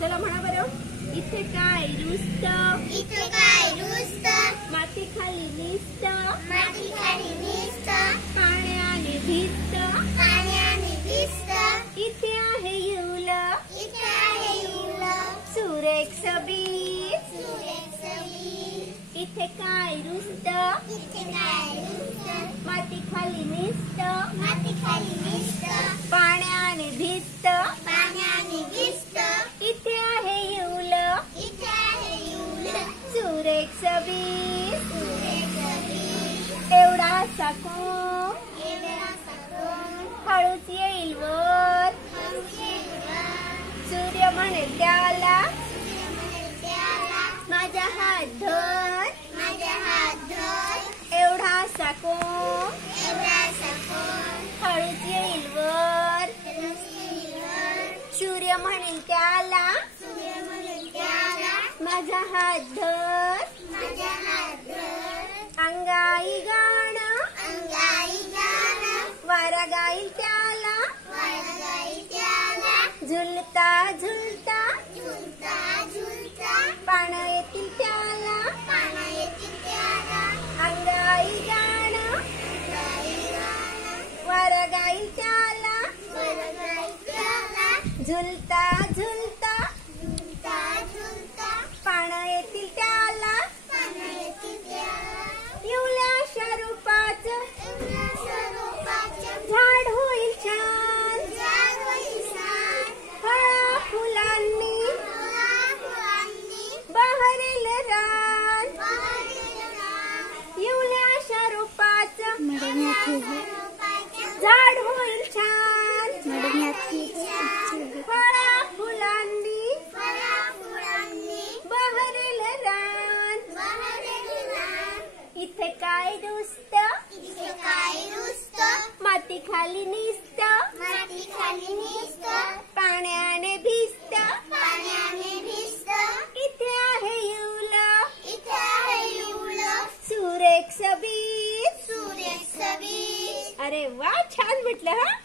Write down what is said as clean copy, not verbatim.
चला म्हणा बरं. इथे काय रुस्त, इथे काय रुस्त, माती खाली निस्त, माती खाली निस्त, पाण्याने भिजत, पाण्याने भिजत. इथे आहे युल, इथे आहे युल, सुरेख सबीत. सुरेख सबीत. इथे काय रुस्त, इथे काय रुस्त, माती खाली निस्त, माती खाली निस्त, पाण्याने भिजत, पाण्याने भिजत. इथे आहे युल, इथे आहे युल, सुरेख सबीत. सुरेख सबीत. एवढासा कोण एवढासा कोण, हळूच येईल वर, हळूच येईल वर. सूर्य म्हणेल त्याला सूर्य म्हणेल त्याला, माझा हात धर. माझा हात धर. एवढासा कोण एवढासा कोण, हळूच येईल वर, हळूच येईल वर. सूर्य म्हणेल त्याला सूर्य म्हणेल त्याला, माझा हात धर. माझा हात धर. अंगाई गाणं अंगाई गाणं, वारा गाईल त्याला, वारा गाईल त्याला. झुलता झुलता झुलता झुलता, पानं येतील त्याला. पानं येतील त्याला. अंगाई गाणं अंगाई गाणं, वारा गाईल त्याला, वारा गाईल त्याला. झुलता झुलता झुलता झुलता, पानं येतील त्याला. पानं येतील त्याला. येवल्याशा रूपाचं एवढ्या स्वरूपाचं झाड होईल छान, झाड होईल छान. फळा फुलांनी फुलाफुलांनी बहरेल रान. बहरेल रान. येवल्याशा रूपाचं स्वरूपाचं झाड होईल छान, छान. फळा फुलांनी फुलाफुलांनी बहरेल रान. बहरेल रान. इथे काय दुस्त, इथे काय रुस्त, माती खाली निस्त, माती खाली निस्त, पाण्याने भिजत. पाण्याने भिजत. इथे आहे युल, इथे आहे युल, सुरेख सबीत. सुरेख सबीत. अरे वा, छान म्हटलं हा.